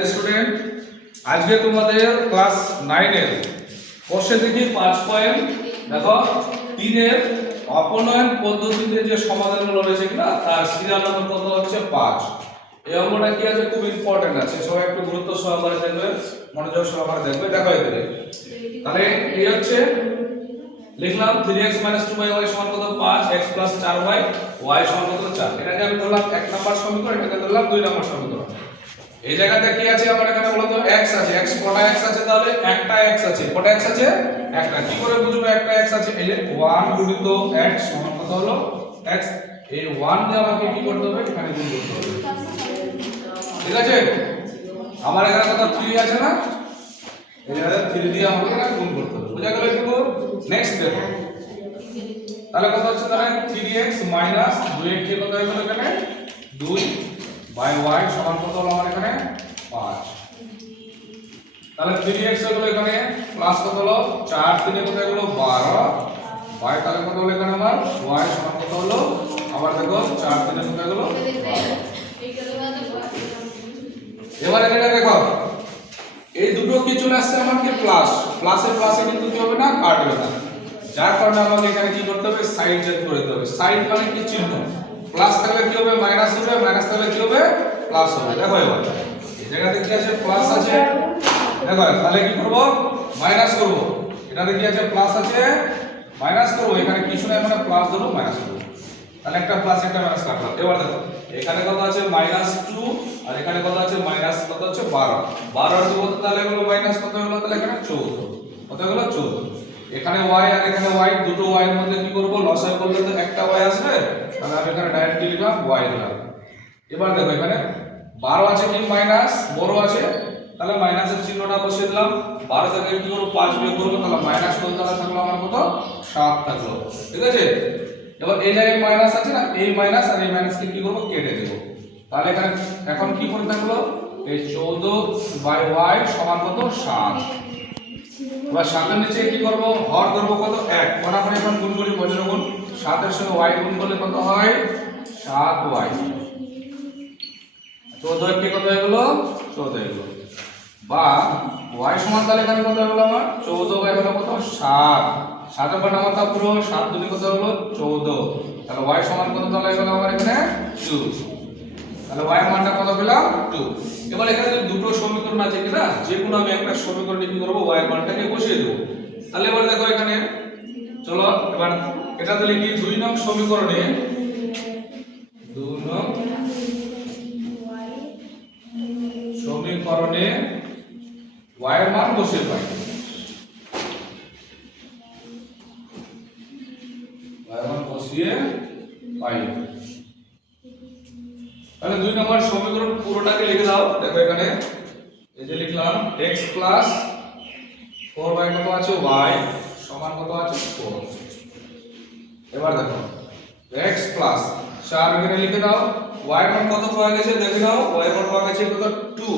Student, আজকে তোমাদের class 9 এর কোশ্চেন দেখি 5 পয়েন্ট। দেখো 3 এর অপনয়ন পদ্ধতিতে যে সমাধানগুলো রয়েছে কিনা তার সিরিয়াল নম্বর কত হচ্ছে 5। এই অঙ্কটা কি আছে, খুব ইম্পর্টেন্ট আছে, সবাই একটু গুরুত্ব সহকারে দেখবে, মনোযোগ সহকারে দেখবে। দেখো এখানে তাহলে এই হচ্ছে লিখলাম 3x 2y সমান কত 5, x 4y y সমান কত 4। এটাকে আমি ধরলাম 1 নাম্বার সমীকরণ, এটাকে ধরলাম 2 নাম্বার সমীকরণ। এই জায়গাতে কি আছে আমার এখানে বলো তো, x আছে। x কটা x আছে, তাহলে একটা x আছে। কটা x আছে? একটা। কি করে বুঝবো একটা x আছে? এই যে 1 গুণিত x সমান কত হলো x। এই 1 দিয়ে আমাকে কি করতে হবে, এখানে গুণ করতে হবে। ঠিক আছে, আমার এখানে কত 3 আছে না, এই জায়গাতে 3 দিয়ে আমাকে এখানে গুণ করতে হবে। বুঝা গেল? কি করব নেক্সট দেখো, তাহলে কত হচ্ছে, তাহলে 3x 2x কে কত হয়ে গেল এখানে 2 বাই y সমান কত হলো আমার এখানে 5। তাহলে 3x হলো এখানে প্লাস কত হলো 4 3 কত হলো 12 y, তাহলে কত হলো এখানে আমার y সমান কত হলো, আবার দেখো 4 3 কত হলো 12। এবার এখানে দেখো এই দুটো কি চলে আসছে আমার কি প্লাস, প্লাসে প্লাসে কিন্তু কি হবে না, কাটবে না। যার কারণে আমাকে এখানে কি করতে হবে, সাইন চেঞ্জ করে দিতে হবে। সাইন মানে কি চিহ্ন, প্লাস থাকলে কি হবে মাইনাস হবে, মাইনাস থাকলে কি হবে প্লাস হবে। দেখো এবার এই জায়গাতে কি আছে, প্লাস আছে। দেখো তাহলে কি করব, মাইনাস করব। এটাতে কি আছে, প্লাস আছে, মাইনাস করব। এখানে কিছু নাই মানে প্লাস ধরো মাইনাস করব। তাহলে একটা প্লাস একটা মাইনাস কাটলাম। এবার দেখো এখানে কত আছে -2 আর এখানে কত আছে মাইনাস কত হচ্ছে 12। 12 আর 2 কত, তাহলে হলো মাইনাস কত হলো, তাহলে এখানে 14 কত হলো 14। এখানে y আর এখানে y, দুটো y এর মধ্যে কি করব, লসাগু করলে তো একটা y আসবে, তাহলে আমি এখানে ডাইরেক্টলি লিখলাম y দিলাম। এবার দেখো এখানে 12 আছে কি মাইনাস বড় আছে, তাহলে মাইনাসের চিহ্নটা বসিয়ে দিলাম। 12 থেকে কি করব 5 বিয়োগ করব, তাহলে মাইনাস করতে তাহলে থাকলো আমার কত 7 থাকলো। ঠিক আছে, এবার এই জায়গায় মাইনাস আছে না, এই মাইনাস আর এই মাইনাসকে কি করব, কেটে দেব। তাহলে এখানে এখন কি করে থাকলো, এই 14 বাই y সমান কত 7। এবার 7 এর নিচে কি করব, হর করব কত 1, কোনাকুনি এখন গুণ করি বজ্র গুণ। 7 এর সঙ্গে y গুণ করলে কত হয় 7y। 14 কে কত হয়ে গেল 14 হয়ে গেল, বা y সমান তাহলে এখানে কত হয়ে গেল আমার 14 হয়ে গেল কত 7। 7 এর মান আমার তা পুরো 7 দুনি কত হলো 14, তাহলে y সমান কত তাহলে হয়ে গেল আমার এখানে 2। তাহলে y এর মানটা কত পেলাম 2। এবার এখানে দুটো সমীকরণ আছে কিনা, যে কোনো আমি একটা সমীকরণে কি করব, y এর মানটাকে বসিয়ে দেব। তাহলে এবার দেখো এখানে চলো এবার এটাতে লিখি 2 নং সমীকরণে, 2 নং সমীকরণে y এর মান বসিয়ে পাই। y এর মান বসিয়ে পাই। তাহলে 2 নম্বর সমীকরণ পুরোটাকে লিখে দাও। দেখো এখানে এই যে লিখলাম x 4y কত আছে y সমান কত আছে 4। এবার দেখো x 4 এখানে লিখে দাও, y এর মান কত পাওয়া গেছে দেখে নাও, y এর মান পাওয়া গেছে কত 2।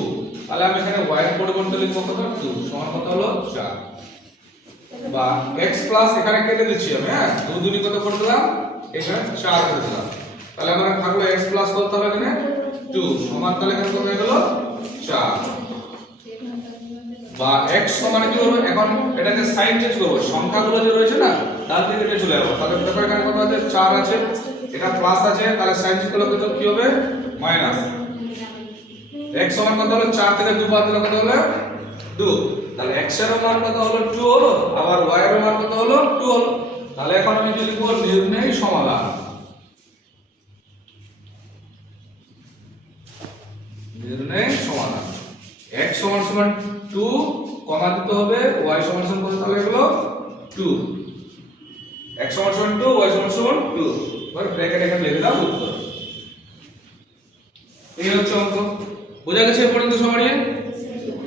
তাহলে আমি এখানে y এর পরিবর্তে লিখব কত 2 সমান কত হলো 4। বা x এখানে কেটে দিচ্ছি আমি, হ্যাঁ 2 দুনি কত করে দিলাম, এখানে 4 করে দিলাম। তাহলে আমার থাকলো x কত হবে এখানে 2 সমান, তাহলে এখানে কত হয়ে গেল 4। বা x সমান কি হবে, এখন এটাকে সাইন চেঞ্জ করব, সংখ্যাগুলো যে রয়েছে না ডান দিকে নিয়ে চলে যাব। তাহলে দেখো এখানে কত আছে 4 আছে, এটা প্লাস আছে, তাহলে সাইন চেঞ্জ করলে কত কি হবে মাইনাস। x সমান কত হলো 4 থেকে 2 বাদ দিলে কত হলো 2। তাহলে x এর মান কত হলো 2 হলো, আবার y এর মান কত হলো 2 হলো। তাহলে এখন আমি কি লিখব, নির্ণয় সমাধান। নির্ণয় সমাধান x সমান 2 কমা দিতে হবে, y সমান কত তাহলে হলো 2। x সমান 2 y সমান 2, এবার ব্র্যাকেট এখানে লিখে দাও উত্তর। এই হচ্ছে অঙ্ক। বোঝা গেছে এ পর্যন্ত সবারই?